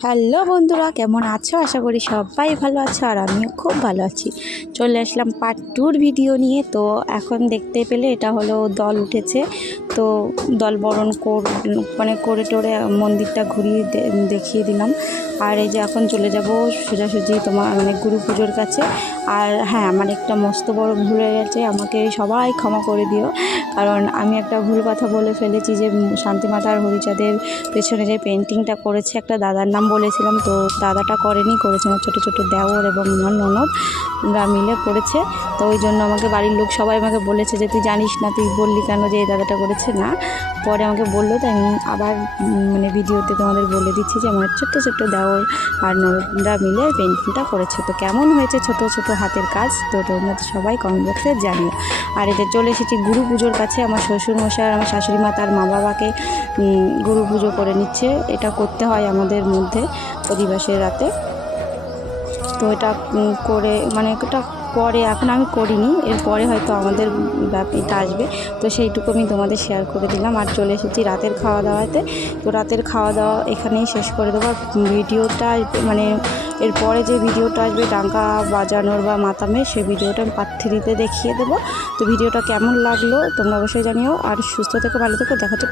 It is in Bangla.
হ্যালো বন্ধুরা কেমন আছো? আশা করি সবাই ভালো আছো আর আমিও খুব ভালো আছি। চলে আসলাম পার্ট টুর ভিডিও নিয়ে। তো এখন দেখতে পেলে এটা হলো দল উঠেছে। তো দল বরণ কর মানে করে টোরে মন্দিরটা ঘুরিয়ে দেখিয়ে দিলাম। আর এই যে এখন চলে যাব সোজাসুজি তোমার মানে গুরু পুজোর কাছে। আর হ্যাঁ আমার একটা মস্ত বড় ভুল হয়ে গেছে। আমাকে সবাই ক্ষমা করে দিও। কারণ আমি একটা ভুল কথা বলে ফেলেছি যে উম, শান্তিমাতা হরিচাঁদের পেছনে যে পেন্টিংটা করেছে একটা দাদার নাম বলেছিলাম তো দাদাটা করেনি করেছে আমার ছোটো ছোটো দেওর এবং আমার ননদরা মিলে করেছে। তো ওই জন্য আমাকে বাড়ির লোক সবাই আমাকে বলেছে যে, তুই জানিস না, তুই বললি কেন যে এই দাদাটা করেছে? না, পরে আমাকে বলল তাই আমি আবার মানে ভিডিওতে তোমাদের বলে দিচ্ছি যে, আমার ছোট্ট ছোট্ট দেওর আর নরমরা মিলে পেন্টিংটা করেছে। তো কেমন হয়েছে ছোট ছোট হাতের কাজ? তো তোমরা তো সবাই কমেন্ট বক্সে জানিও। আর এতে চলে এসেছি গুরু পুজোর কাছে। আমার শ্বশুর মশাই আর আমার শাশুড়ি মা তার মা বাবাকে গুরু পুজো করে নিচ্ছে। এটা করতে হয় আমাদের মধ্যে, অধিবাসের রাতে তো এটা করে মানে এটা পরে এখন আমি করিনি। এরপরে হয়তো আমাদের ব্যাপ- এটা আসবে। তো সেইটুকু আমি তোমাদের শেয়ার করে দিলাম। আর চলে এসেছি রাতের খাওয়া দাওয়াতে তো রাতের খাওয়া দাওয়া এখানেই শেষ করে দেবো। ভিডিওটা মানে এরপরে যে ভিডিওটা আসবে ডাঙ্কা বাজানোর বা মাতামে, সেই ভিডিওটা আমি পার্ট থ্রিতে দেখিয়ে দেবো। তো ভিডিওটা কেমন লাগল তোমরা অবশ্যই জানিও। আর সুস্থ থেকো, ভালো থেকো। দেখা হচ্ছে